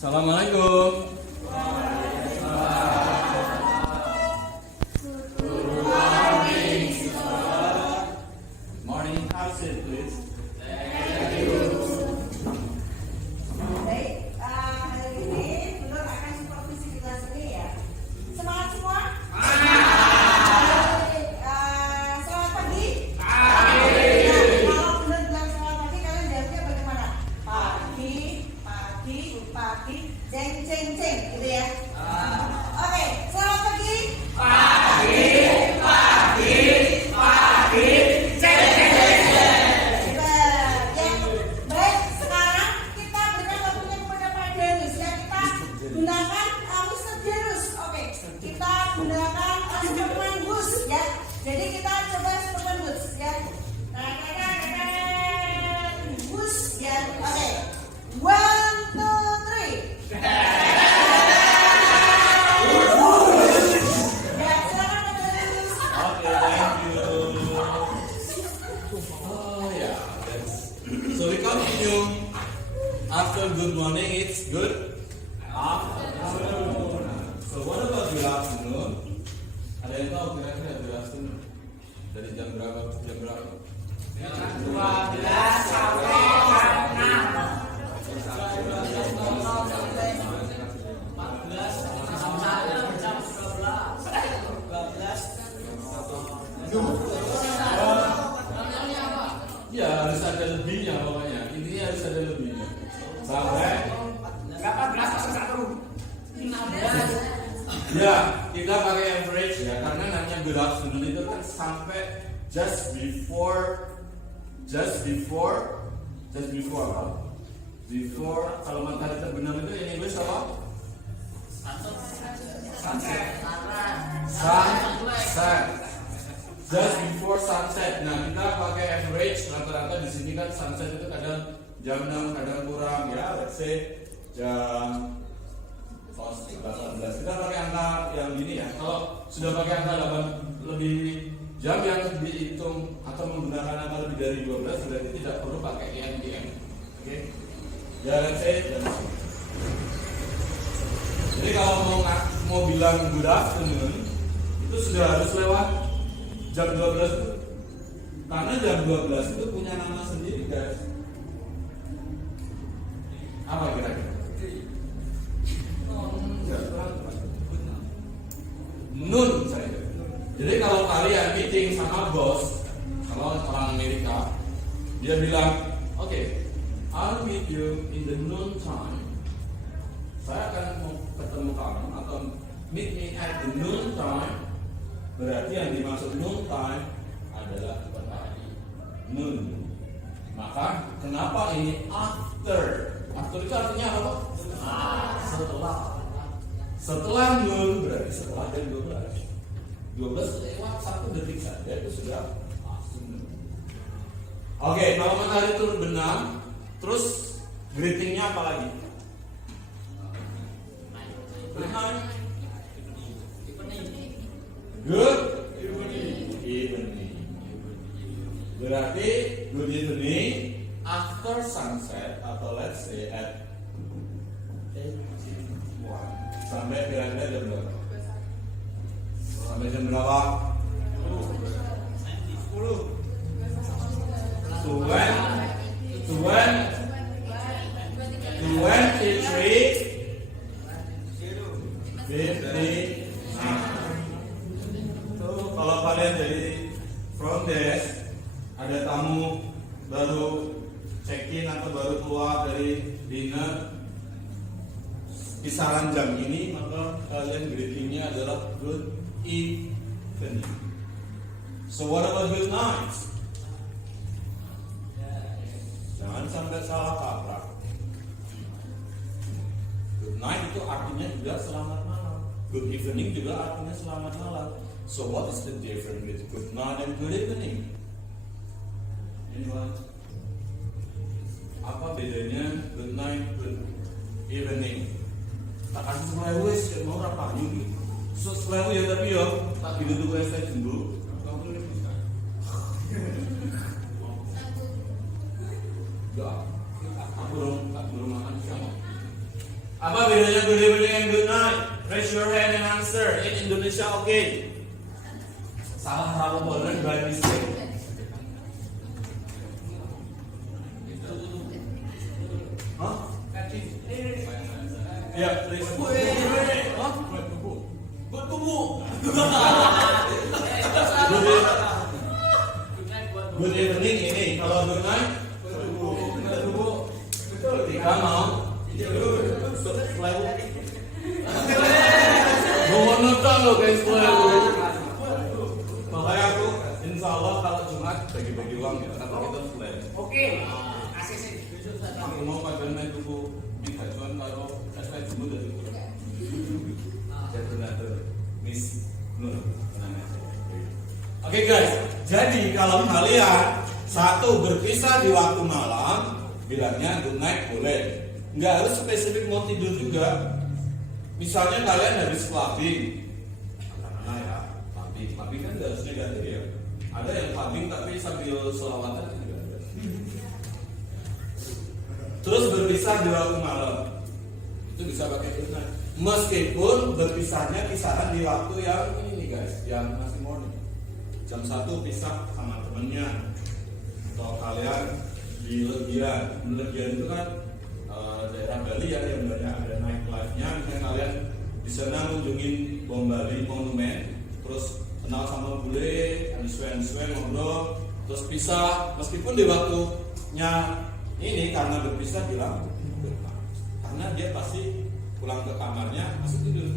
Assalamualaikum. Morning, have a seat, please. Baik, hari ini Bunur akan supervisi di kelas ini ya. Semangat semua? Baik, selamat pagi. Nah, kalau Bunur bilang selamat pagi, kalian jawabnya bagaimana? Pagi, jeng, gitu ya. Oke, selamat pagi. Baik, sekarang kita berikan waktunya kepada Pak Denus ya. Kita gunakan Mr. Denus. Oke, kita gunakan Superman Bus ya. Jadi kita coba Superman Bus ya. Bus ya. Oke, 1, 2, 3. Ya, silakan Pak Denus. Okay, thank you. Oh yeah, so we continue. After good morning, it's good afternoon. So what about good afternoon? Ada yang tahu kira-kira good afternoon? Dari jam berapa ke jam berapa? Jam 12 sampai jam 6. Ya harus ada lebihnya pokoknya. Intinya harus ada lebihnya. Sampai 18 ya kita pakai average ya karena namanya good afternoon itu kan sampai just before apa? Before kalau matahari terbenam itu in English apa? Sunset. Just before sunset. Nah kita pakai average rata-rata di sini kan sunset itu kadang jam 6 kadang kurang ya. Let's say jam 18. Kita pakai angka yang gini ya. Kalau sudah pakai angka 8 lebih jam yang dihitung atau menggunakan angka lebih dari 12 berarti tidak perlu pakai IM. Oke. Ya let's say jadi kalau mau bilang good afternoon itu sudah harus lewat jam 12 karena jam 12 itu punya nama sendiri guys. Apa kira-kira? Noon saya. Jadi kalau kalian meeting sama bos, kalau orang Amerika, dia bilang, oke, I'll meet you in the noon time. Saya akan mau ketemu kamu atau meet me at the noon time. Berarti yang dimaksud noon time adalah petani noon. Maka kenapa ini after? After itu artinya apa? Setelah noon berarti setelah jam 12. 12 lewat 1 detik saja itu sudah afternoon. Oke, kalau matahari terbenam, terus greetingnya apa lagi? Good night. Good evening. Berarti good evening after sunset atau let's say at 8:01 sampai kira-kira jam berapa? Sampai jam berapa? 10. To 23:59. Kalau kalian dari front desk ada tamu baru check-in atau baru keluar dari dinner kisaran jam ini, maka kalian greetingnya adalah good evening. So what about good night? Jangan sampai salah kaprah. Good night itu artinya juga selamat malam. Good evening juga artinya selamat malam. So what is the difference with good night and good evening? Anyone? Apa bedanya good night, good evening? Tak kasih selewu wis mau ora payu iki. Selewu ya tapi yo tak ditutup wifi dulu. Enggak. Aku belum makan siang. Apa bedanya good evening and good night? Raise your hand and answer. In Indonesia, oke. Salah apa boleh by mistake? Hah? Ya, please. Hah? Buat kubu. Good evening ini, kalau good night, betul. Tiga mau. Mohon nonton lo guys, makanya aku insya Allah kalau Jumat bagi-bagi uang ya, karena kita flat. Oke. ACC. Aku mau pakai main buku di Taiwan kalau saya cuma dari itu. Jadi nanti Miss Nur. Oke guys, jadi kalau kalian satu berpisah di waktu malam, bilangnya good night boleh. Nggak harus spesifik mau tidur juga. Misalnya kalian habis clubbing, ya, clubbing kan nggak harus negatif ya. Ada yang clubbing tapi sambil sholawatan juga ada. Terus berpisah di waktu malam, itu bisa pakai good night. Meskipun berpisahnya kisaran di waktu yang ini nih guys, yang masih morning. Jam 1 pisah sama temennya, atau kalian di Legian. Legian itu kan daerah Bali ya, yang banyak ada night life-nya. Misalnya kalian di sana kunjungin Bom Bali Monumen, terus kenal sama bule, swen ngobrol, terus pisah. Meskipun di waktunya ini karena berpisah bilang, karena dia pasti pulang ke kamarnya masih tidur.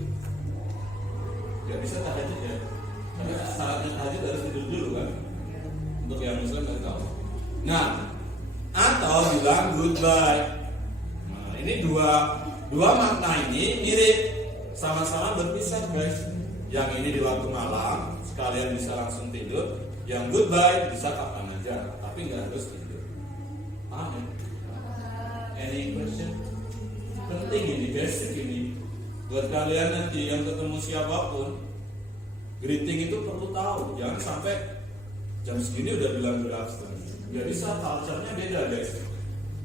Gak bisa tahajud ya, tapi syaratnya tahajud harus tidur dulu kan. Untuk yang Muslim kan tahu. Nah, atau bilang goodbye. Ini dua makna ini mirip, sama-sama berpisah guys. Yang ini di waktu malam, sekalian bisa langsung tidur. Yang goodbye bisa kapan aja, tapi nggak harus tidur. Paham ya? Any question? Penting ini, basic ini. Buat kalian nanti yang ketemu siapapun, greeting itu perlu tahu. Jangan sampai jam segini udah bilang good afternoon. Nggak bisa, culture-nya beda guys.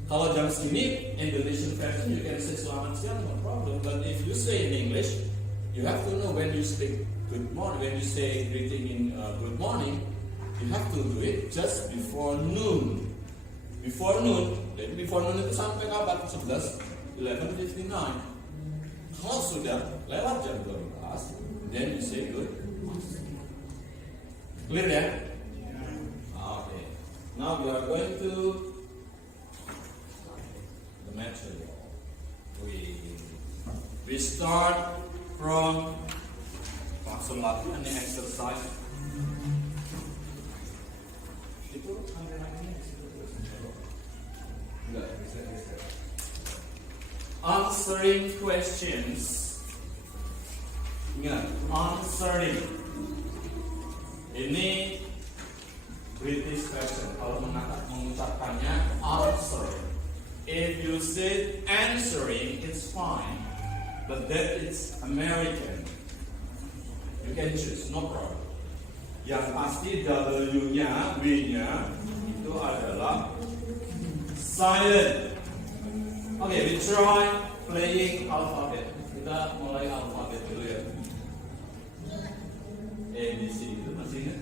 Kalau jam segini Indonesian version you can say selamat siang, no problem. But if you say in English, you have to know when you speak good morning. When you say greeting in good morning, you have to do it just before noon. Before noon, jadi before noon itu sampai kapan? 11:59. Kalau sudah lewat jam 12, then you say good morning. Clear ya? Okay. Now we are going to material. We start from langsung latihan nih exercise. Itu enggak bisa. Answering questions. Ingat, answering. Ini British version. Kalau mengucapkannya answering. If you say answering, it's fine, but that it's American. You can choose, no problem. Yang pasti W-nya, W-nya itu adalah silent. Okay, we try playing alphabet. Kita mulai alfabet dulu ya. A, B, C itu masih ingat?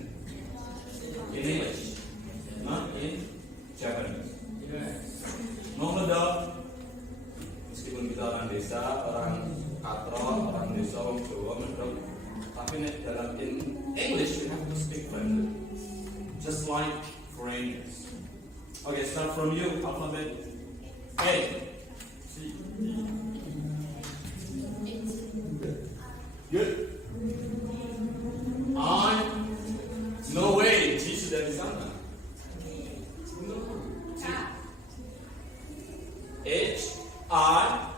In English, not in Japanese. Nomor dong, meskipun kita orang desa, orang katro, orang desa, orang Jawa, tapi dalam in English you have to speak friendly, just like foreigners. Okay, start from you, alphabet A. C. Good. I. No way, G sudah di sana. H, I,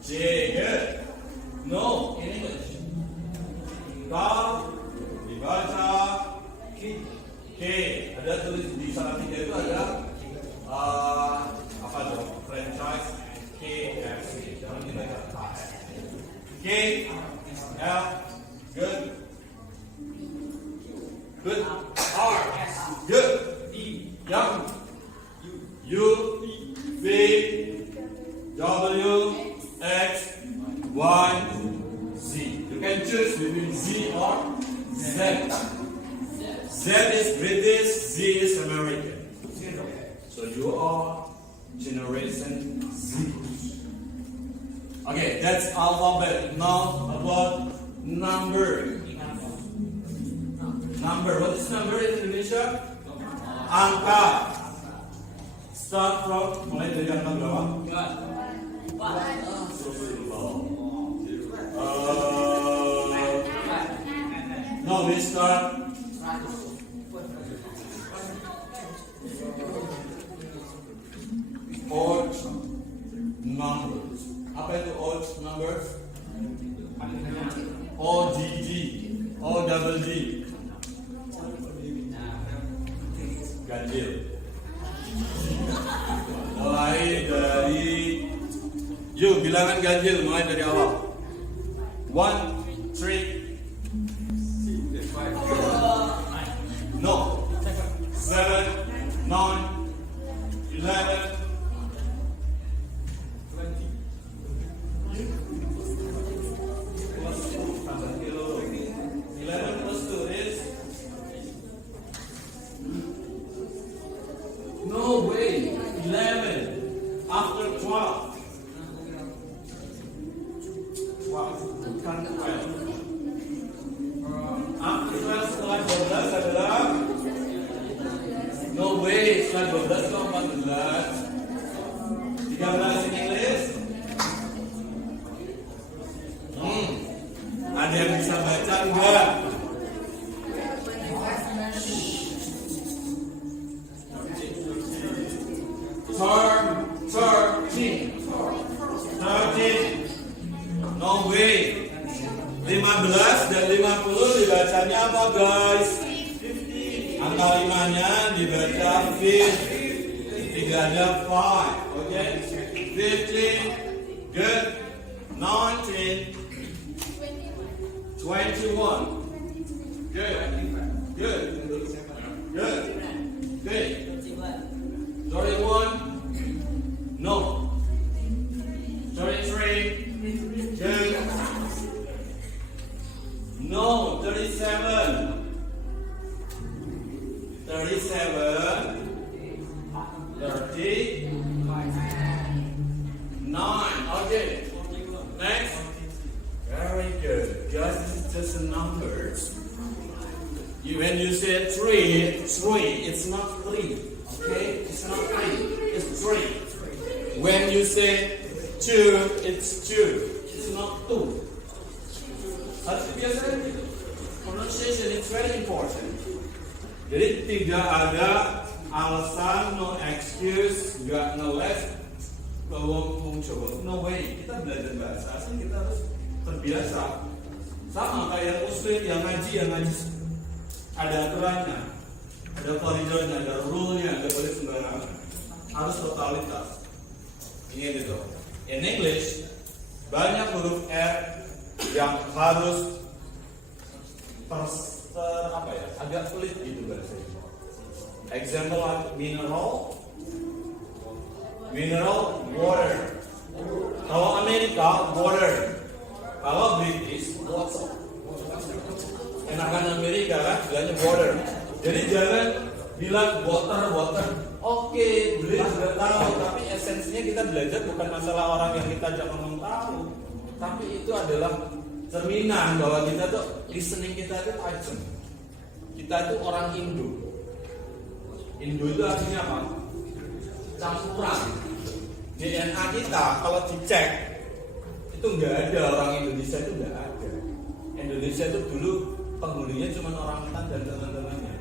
J, good. No, in English. Kau dibaca K. Ada tulis di sana tiga itu ada apa dong? Franchise K, F, C. Jangan dibaca K, L, good. Good. R, good. E, young. U, V, W, Z is British, Z is American. So you are Generation Z. Okay, that's alphabet. Now about number. Number. What is number in Indonesia? Angka. Start from mulai dari angka berapa? No, we start. Odd numbers. Apa itu odd numbers? ODD, O double D. Ganjil. Mulai dari, yuk bilangan ganjil mulai dari awal. 1, 3, no, 7, 9, 11, 11 plus 2 is? No way. 11 after 12. 12 bukan 12. After 12 setelah 12 adalah? No way. Setelah 12 ke 14. 13 in English. Ada yang bisa baca enggak? No way. 15 dan 50 dibacanya apa guys? Angka 5-nya dibaca 5. 3-nya 5. Oke. 15. Good. 19. 21. Good. Good. Good. Okay. 31. No. 33. Good. No. 37. 37. 30. 9. Okay. Next. Very good. Guys, this is just the numbers. When you say 3, it's not 3. Okay? It's not 3. It's 3. When you say 2, it's 2. It's not 2. Harus biasa gitu. Pronunciation is very important. Jadi tidak ada alasan, no excuse, nggak ngeles bahwa coba. No way. Kita belajar bahasa asing, kita harus terbiasa. Sama kayak muslim yang ngaji ada aturannya, ada koridornya, ada rule-nya, nggak boleh sembarangan. Harus totalitas. Ini gitu. In English banyak huruf R yang harus agak pelit gitu bahasanya. Example like mineral, water. Kalau Amerika water, kalau British water. Enakan Amerika kan bilangnya water. Jadi jangan bilang water. Oke, boleh sudah tahu, tapi esensinya kita belajar bukan masalah orang yang kita ajak ngomong tahu, tapi itu adalah cerminan bahwa kita tuh listening kita itu tajam. Kita tuh orang Indo. Indo itu artinya apa? Campuran. DNA kita kalau dicek itu nggak ada orang Indonesia, itu nggak ada. Indonesia itu dulu penghuninya cuma orang Hutan dan teman-temannya.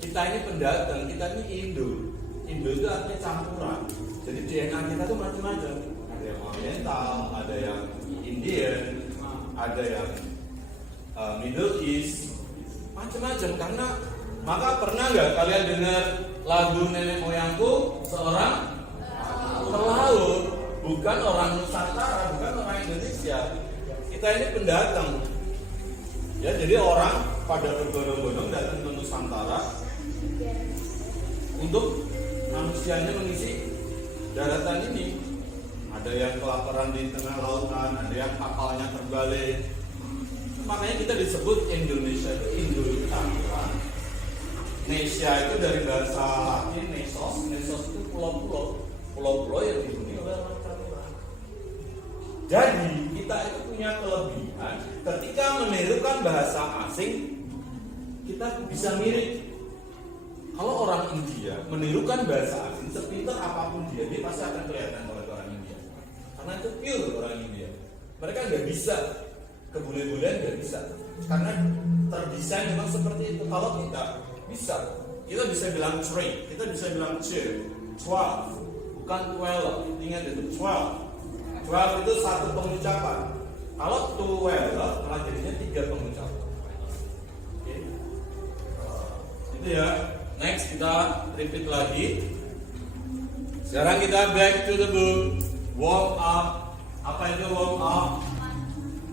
Kita ini pendatang, kita ini Indo. Indo itu artinya campuran. Jadi DNA kita tuh macam-macam. Ada yang Oriental, ada yang Indian, ada yang Middle East, macam-macam. Karena maka pernah nggak kalian dengar lagu nenek moyangku seorang pelaut, bukan orang Nusantara, bukan orang Indonesia. Kita ini pendatang. Ya, jadi orang pada berbondong-bondong datang ke Nusantara untuk manusianya mengisi daratan ini. Ada yang kelaparan di tengah lautan, ada yang kapalnya terbalik. Makanya kita disebut Indonesia itu Indo campuran. Nesia itu dari bahasa Latin Nesos. Nesos itu pulau-pulau. Pulau-pulau yang dihuni oleh orang. Jadi kita itu punya kelebihan ketika menirukan bahasa asing, kita bisa mirip. Kalau orang India menirukan bahasa asing, sepintar apapun dia pasti akan kelihatan oleh orang India. Karena itu pure orang India. Mereka nggak bisa kebule-bulean, nggak bisa. Karena terdesain memang seperti itu. Kalau kita bisa bilang train, kita bisa bilang 12, bukan 12. Ingat itu 12. 12 itu satu pengucapan. Kalau 12 malah jadinya 3 pengucapan. Oke. Itu ya. Next kita repeat lagi. Sekarang kita back to the book. Warm up. Apa itu warm up?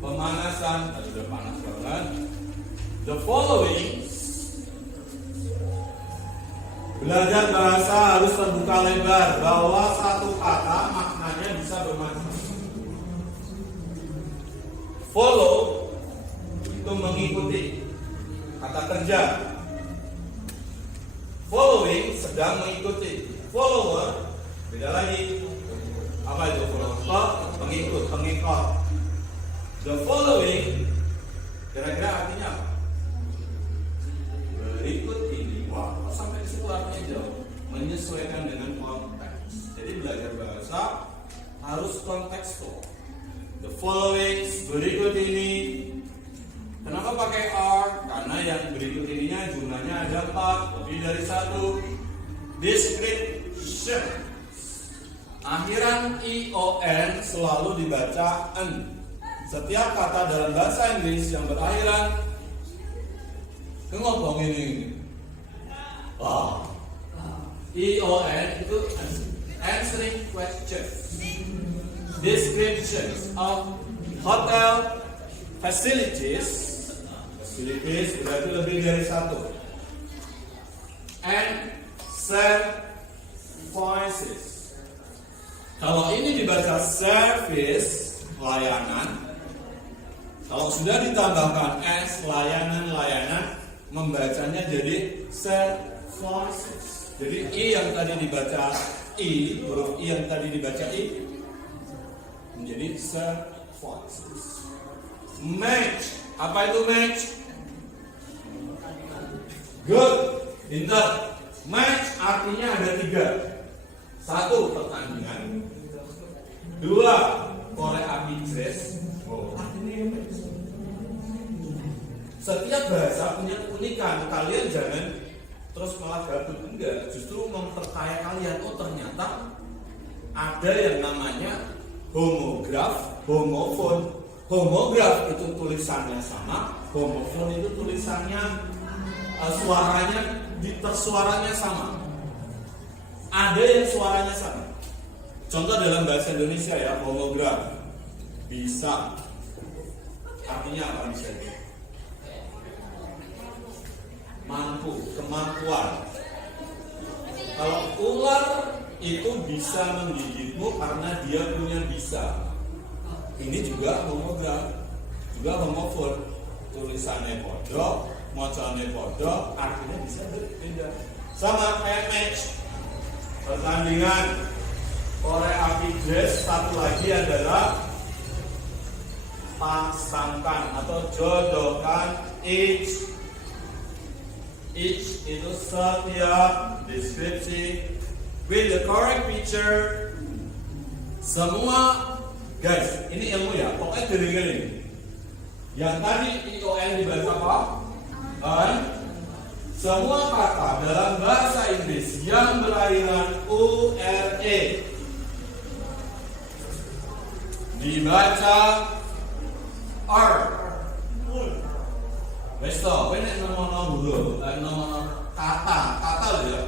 Pemanasan. Tadi udah panas banget. The following. Belajar bahasa harus terbuka lebar. Bahwa satu kata maknanya bisa bermacam. Follow itu mengikuti. Kata kerja. Following sedang mengikuti. Follower beda lagi. Apa itu follower? Pengikut. The following kira-kira artinya apa? Berikut ini. Wah, sampai di situ artinya jauh. Menyesuaikan dengan konteks. Jadi belajar bahasa harus kontekstual. The following, berikut ini. Kenapa pakai are? Karena yang berikut ininya jumlahnya ada 4, lebih dari 1. Description. Akhiran ion selalu dibaca n. Setiap kata dalam bahasa Inggris yang berakhiran ngomong ini. Ion itu answering questions. Descriptions of hotel facilities berarti lebih dari 1. And services. Kalau ini dibaca service, layanan. Kalau sudah ditambahkan s, layanan, membacanya jadi services. Jadi i yang tadi dibaca i, huruf i yang tadi dibaca i, menjadi services. Match. Apa itu match? Good. Pintar. Match artinya ada 3. 1. Pertandingan. 2. Korek api dress. Artinya match. Setiap bahasa punya keunikan. Kalian jangan terus malah gabut. Enggak. Justru memperkaya kalian. Oh ternyata ada yang namanya homograf, homofon. Homograf itu tulisannya sama, homofon itu tulisannya suaranya sama. Ada yang suaranya sama. Contoh dalam bahasa Indonesia ya, homograf bisa. Artinya apa bisa? Mampu, kemampuan. Kalau ular itu bisa menggigitmu karena dia punya bisa. Ini juga homograf, juga homofon. Tulisannya podo, moconnya podo, artinya bisa berbeda. Sama kayak match, pertandingan. Korek api dress, satu lagi adalah pasangkan atau jodohkan each. Each itu setiap deskripsi with the correct picture. Semua guys, ini ilmu ya, pokoknya gering-gering. Yang tadi ION dibaca apa? An. Semua kata dalam bahasa Inggris yang berakhiran URE dibaca R. Besto, ini nomor kata ya.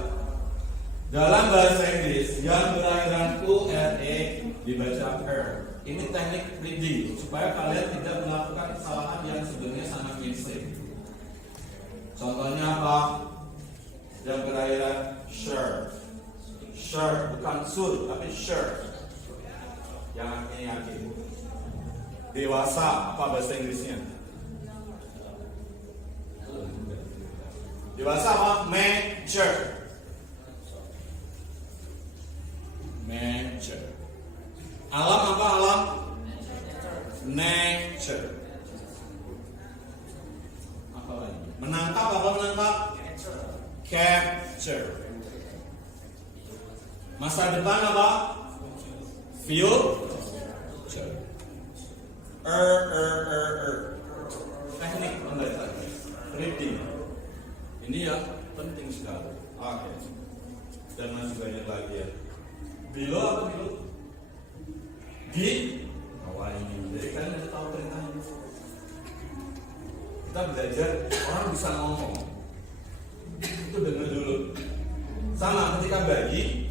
Dalam bahasa Inggris yang berakhiran URE dibaca R. Ini teknik reading supaya kalian tidak melakukan kesalahan yang sebenarnya sangat mistake. Contohnya apa? Yang berakhiran shirt. Shirt bukan sur tapi shirt. Yang artinya yakin. Dewasa apa bahasa Inggrisnya? Dewasa apa? Mature. Mature. Alam apa alam? Nature. Apa lagi? Menangkap apa menangkap? Capture. Masa depan apa? Future. Teknik pembacaan. Reading. Ini ya penting sekali. Oke. Dan masih banyak lagi ya. Bilo apa bilo? Awal ini. Jadi kalian harus tahu perintahnya. Kita belajar orang bisa ngomong. Itu dengar dulu. Sama ketika bayi,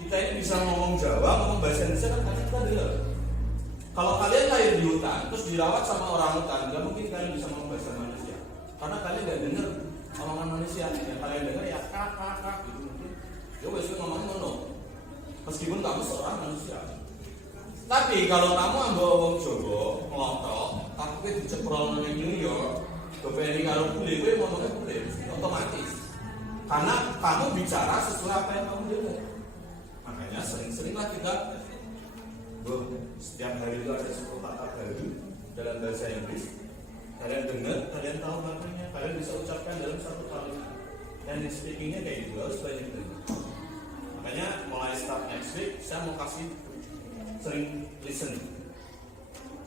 kita ini bisa ngomong Jawa, ngomong bahasa Indonesia kan karena kita dengar. Kalau kalian lahir di hutan, terus dirawat sama orang hutan, nggak mungkin kalian bisa ngomong bahasa manusia. Karena kalian nggak dengar omongan manusia. Yang kalian dengar ya kak gitu mungkin. Ya wes ngomong ngono. Meskipun kamu seorang manusia. Tapi kalau kamu ambil wong Jawa, ngelotok, tapi kowe diceprol nang New York, ini kalau boleh, kowe ngomongnya boleh, otomatis. Karena kamu bicara sesuai apa yang kamu dengar. Makanya sering-seringlah kita setiap hari itu ada 10 kata baru dalam bahasa Inggris. Kalian dengar, kalian tahu maknanya, kalian bisa ucapkan dalam satu kali. Dan speakingnya kayak gitu, harus banyak dengar. Makanya mulai start next week, saya mau kasih sering listen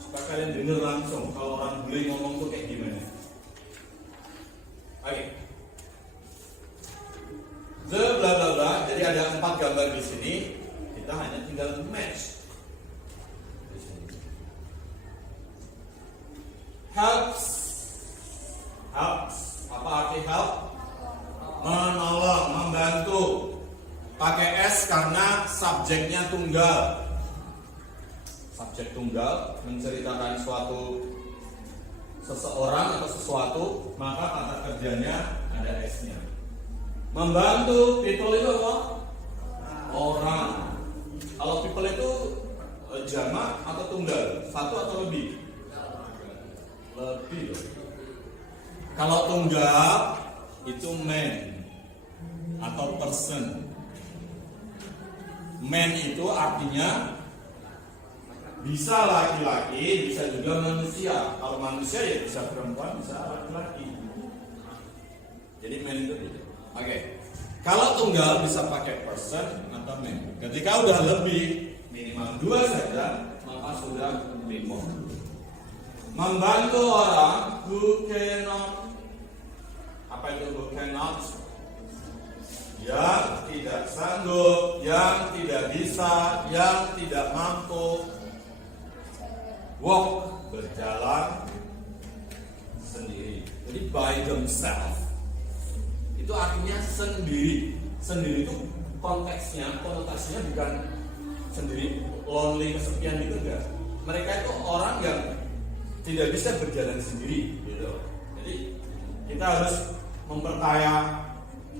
supaya kalian dengar langsung kalau orang bule ngomong tuh kayak gimana. Oke. The bla bla bla. Jadi ada 4 gambar di sini. Kita hanya tinggal match. Di sini. Helps. Apa arti help? Menolong, membantu. Pakai S karena subjeknya tunggal. Subjek tunggal menceritakan seseorang atau sesuatu, maka kata kerjanya ada S-nya. Membantu, people itu apa? Orang. Kalau people itu jamak atau tunggal? Satu atau lebih? Lebih. Kalau tunggal itu man atau person. Man itu artinya bisa laki-laki, bisa juga manusia. Kalau manusia ya bisa perempuan, bisa laki-laki. Jadi man itu beda. Oke. Kalau tunggal bisa pakai person atau man. Ketika udah lebih, minimal 2 saja, maka sudah people. Membantu orang who cannot. Apa itu who cannot? Yang tidak sanggup, yang tidak bisa, yang tidak mampu. Walk, berjalan sendiri. Jadi by themselves itu artinya sendiri. Sendiri itu konteksnya, konotasinya bukan sendiri lonely, kesepian gitu enggak. Mereka itu orang yang tidak bisa berjalan sendiri gitu. Jadi kita harus memperkaya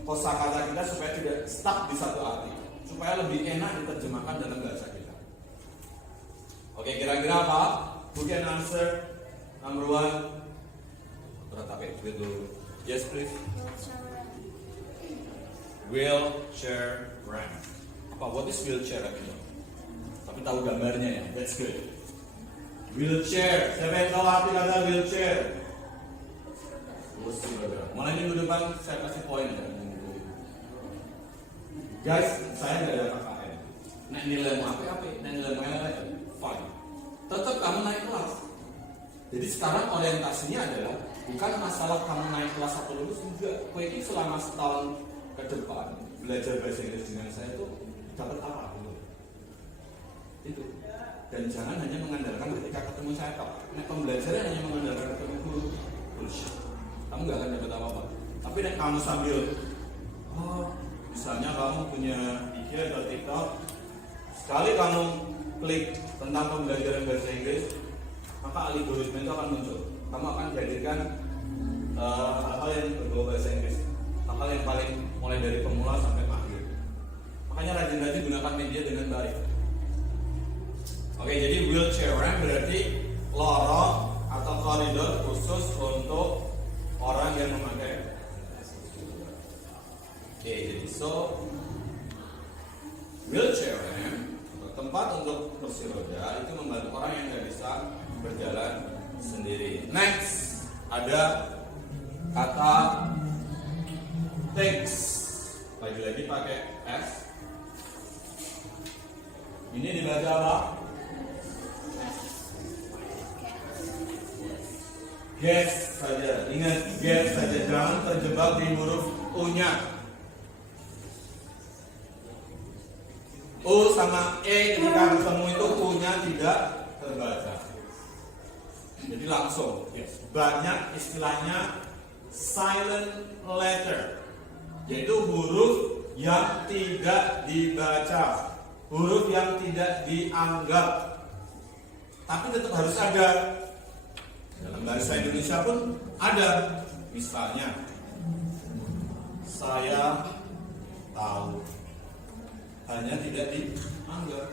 kosakata kita supaya tidak stuck di satu arti, supaya lebih enak diterjemahkan dalam bahasa kita. Oke, kira-kira apa? Who can answer? Number 1. Berapa dulu? Yes, please. Wheelchair ramp. Apa? What is wheelchair actually? Tapi tahu gambarnya ya. That's good. Wheelchair. Siapa yang tahu arti kata wheelchair? Mulai minggu depan saya kasih poin ya. Guys, saya nggak ada KKN. Nek nilai apa? Nek nilai fine. Tetap kamu naik kelas. Jadi sekarang orientasinya adalah bukan masalah kamu naik kelas atau lulus, juga. Kowe ini selama setahun ke depan belajar bahasa Inggris dengan saya itu dapat apa dulu? Itu. Dan jangan hanya mengandalkan ketika ketemu saya kok. Nek pembelajaran hanya mengandalkan ketemu guru, bullshit. Kamu nggak akan dapat apa-apa. Tapi nek kamu sambil misalnya kamu punya IG atau TikTok, sekali kamu klik tentang pembelajaran bahasa Inggris, maka algoritma itu akan muncul. Kamu akan dihadirkan hal-hal yang berbau bahasa Inggris, hal-hal yang paling mulai dari pemula sampai akhir. Makanya rajin-rajin gunakan media dengan baik. Oke, jadi wheelchair ramp berarti lorong atau koridor khusus untuk orang yang memakai Jadi so wheelchair ramp atau tempat untuk kursi roda itu membantu orang yang nggak bisa berjalan sendiri. Next ada kata takes, lagi-lagi pakai S. Ini dibaca apa? Get saja, ingat get saja, jangan terjebak di huruf U-nya. U sama E ketika ketemu itu U-nya tidak terbaca. Jadi langsung, yes. Banyak istilahnya silent letter, yaitu huruf yang tidak dibaca, huruf yang tidak dianggap, tapi tetap harus ada. Dalam bahasa Indonesia pun ada. Misalnya, saya tahu, hanya tidak dianggap,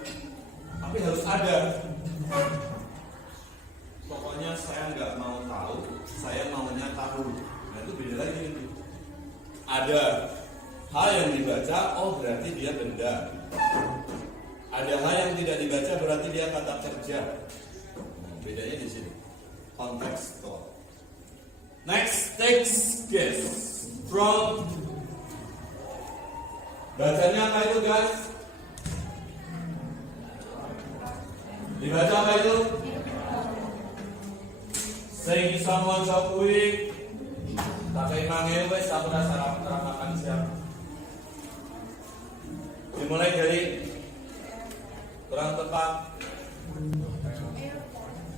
tapi harus ada. Pokoknya saya nggak mau tahu, saya maunya tahu. Nah itu beda lagi. Ada hal yang dibaca, oh berarti dia benda. Ada hal yang tidak dibaca, berarti dia kata kerja. Bedanya di sini. Kontekstual. Next, text guess from. Bacanya apa itu guys? Dibaca apa itu? Sing someone so quick. Pakai manggil wes aku udah sarapan makan siang. Dimulai dari kurang tepat.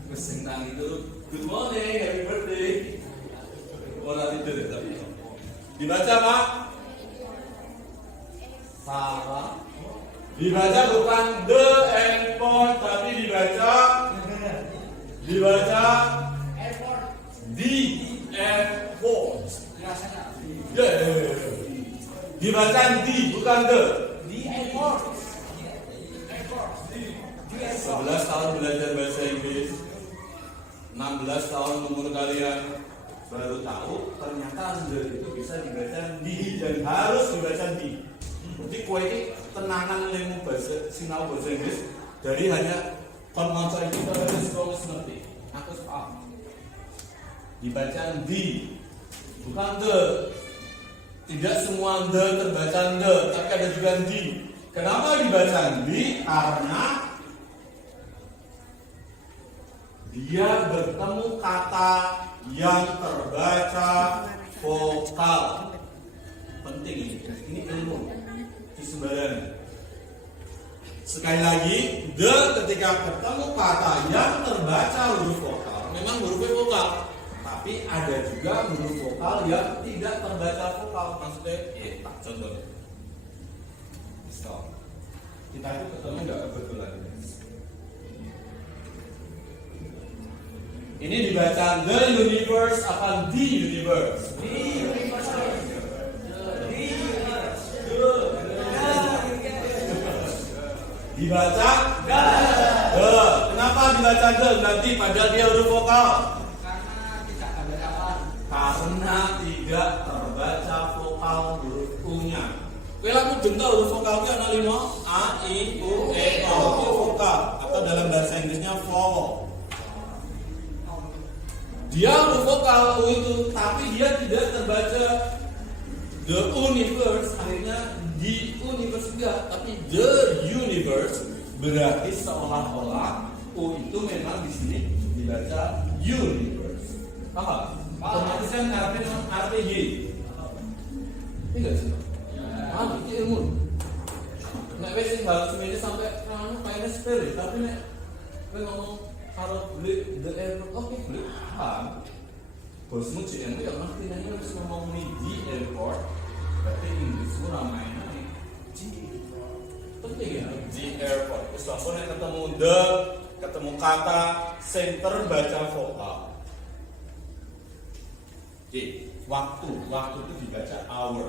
Kesentang itu. Good morning, happy birthday. Orang tidur ya tapi. Dibaca Pak? Salah. Dibaca bukan the airport, tapi dibaca the airport. Dibaca di, bukan the. Di airport. 11 tahun belajar bahasa Inggris, 16 tahun umur kalian baru tahu ternyata the itu bisa dibaca di dan harus dibaca di. Jadi kue ini tenangan ilmu bahasa sinau bahasa Inggris dari hanya konmonsa itu harus sekolah ngerti. Aku paham. Dibaca di, bukan the. Tidak semua the terbaca the, tapi ada juga di. Kenapa dibaca di? Karena dia bertemu kata yang terbaca vokal. Penting ini ilmu. Di sembarangan. Sekali lagi, the ketika bertemu kata yang terbaca huruf vokal, memang hurufnya vokal, tapi ada juga huruf vokal yang tidak terbaca vokal. Maksudnya, tak contoh. Stop. Kita itu ketemu nggak kebetulan. Ini dibaca the universe apa the universe? The universe. Dibaca the. Kenapa dibaca the? Berarti padahal dia huruf vokal. Karena tidak terbaca vokal huruf U-nya. Kowe laku denta huruf vokal ku ana 5 A, I, U, E, O. Itu vokal atau dalam bahasa Inggrisnya vowel. Dia huruf vokal U itu, tapi dia tidak terbaca the universe, akhirnya di universe enggak, tapi the universe berarti seolah-olah U itu memang di sini dibaca universe. Paham? Otomatis kan artinya Y. Tidak sih. Paham? Itu ilmu. Nek wis sing harus semene sampai kayaknya sepele, tapi nek kowe ngomong kalau beli the airport, oke beli paham. Bosmu CNT yang ngerti nanti harus ngomong di airport, berarti Inggrismu ramai nih. Penting ya di airport. Walaupun yang ketemu the, ketemu kata center baca vokal. Oke, waktu itu dibaca hour.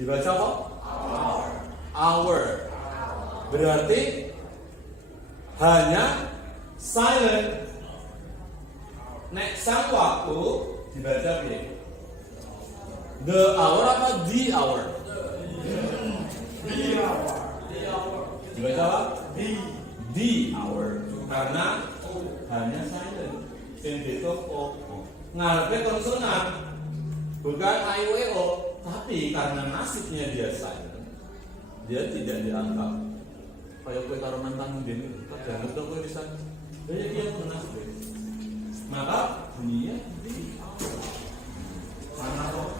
Dibaca apa? Hour. Berarti hanya silent. Nek sang waktu dibaca piye? The hour apa the hour? Dibaca apa? The hour. Karena hanya silent. Sing besok o. Ngarepe konsonan. Bukan I U E O, tapi karena nasibnya dia silent, dia tidak dianggap. Kayak kowe karo mantan dene, kadang itu kowe bisa banyak dia menasib. Maka bunyinya di mana kok?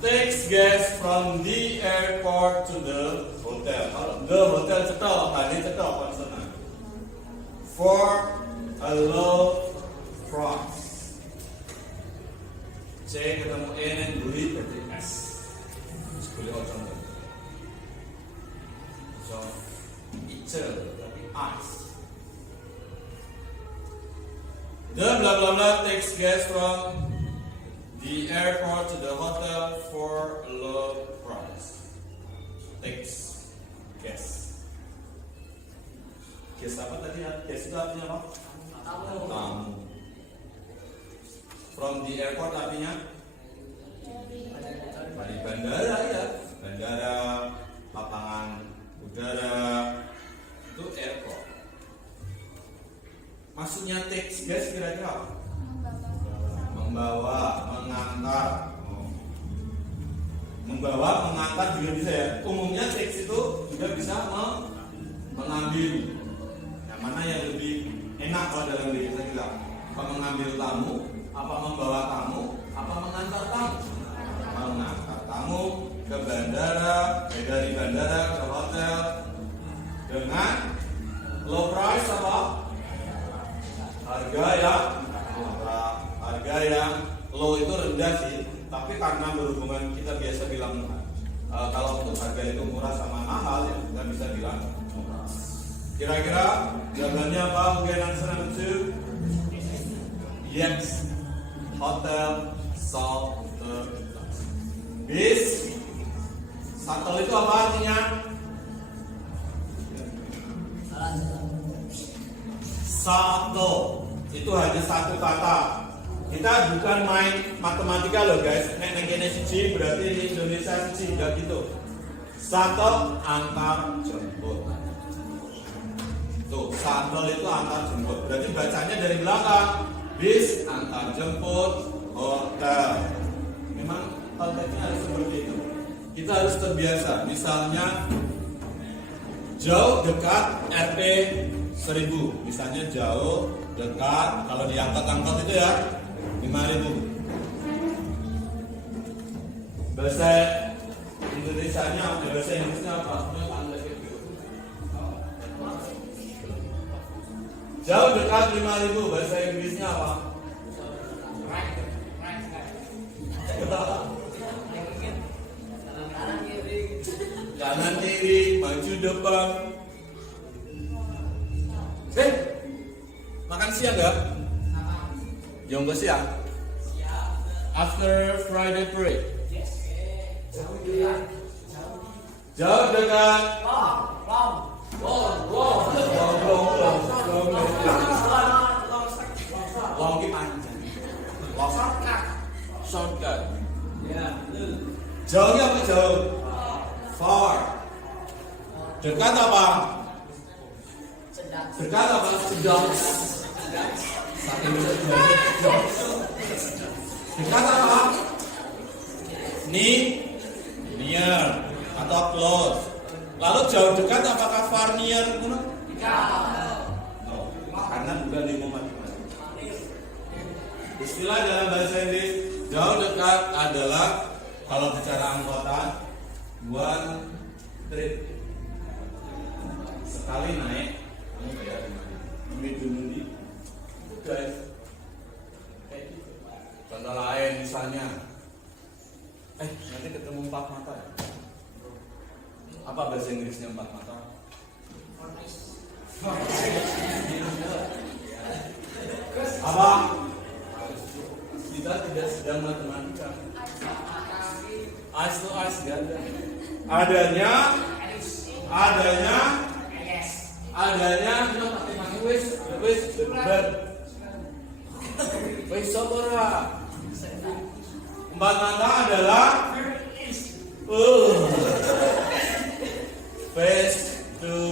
Takes guests from the airport to the hotel. The hotel cetok, tadi cetok konsonan. For a low price. C ketemu N dan beli berarti S. Beli orang. So, itu berarti ice. The blah blah blah takes guests from the airport to the hotel for a low price. Takes guests. Guest apa tadi? Guest itu artinya apa? Tamu. From the airport artinya? Dari bandara ya. Bandara, lapangan udara, itu airport. Maksudnya takes guest kira-kira apa? Membawa, mengantar. Membawa, mengantar juga bisa ya. Umumnya takes itu juga bisa mengambil. Yang mana yang lebih enak kalau dalam diri kita bilang? Apa mengambil tamu, apa membawa tamu, apa mengantar tamu? Mengantar tamu ke bandara, dari bandara ke hotel dengan low price apa? Harga yang low itu rendah sih, tapi karena berhubungan kita biasa bilang kalau untuk harga itu murah sama mahal ya kita bisa bilang murah. Kira-kira jawabannya apa? Mungkin answer number 2. Yes. Hotel shuttle. Bis. Shuttle itu apa artinya? Shuttle itu hanya satu kata. Kita bukan main matematika loh guys. Nek kene siji berarti di Indonesia siji, enggak gitu. Shuttle antar jemput. Tuh, shuttle itu antar jemput. Berarti bacanya dari belakang. Bis antar jemput hotel. Memang konteksnya harus seperti itu. Kita harus terbiasa. Misalnya jauh dekat RP 1000. Misalnya jauh dekat, kalau diangkat-angkat itu ya 5.000. Bahasa Indonesianya, bahasa Inggrisnya apa? Jauh dekat 5.000, bahasa Inggrisnya apa? Kanan kiri, maju depan. Makan siang gak? Jom ke siang? After Friday break. Jauh dekat. Long panjang. Shortcut. Jauhnya apa jauh? Far. Dekat apa? Dekat apa? Sedang. Dekat apa? Near atau close. Lalu jauh dekat apakah far near? No, karena bukan di momen. Istilah dalam bahasa Inggris jauh dekat adalah kalau bicara angkutan one trip. Sekali naik, kamu bayar di guys. Contoh lain misalnya, nanti ketemu 4 mata ya? Apa bahasa Inggrisnya 4 mata? Apa? Kita tidak sedang matematika. Eyes to eyes gak ada. Adanya kita pakai wis berat. Wes sopora. Empat mata adalah face to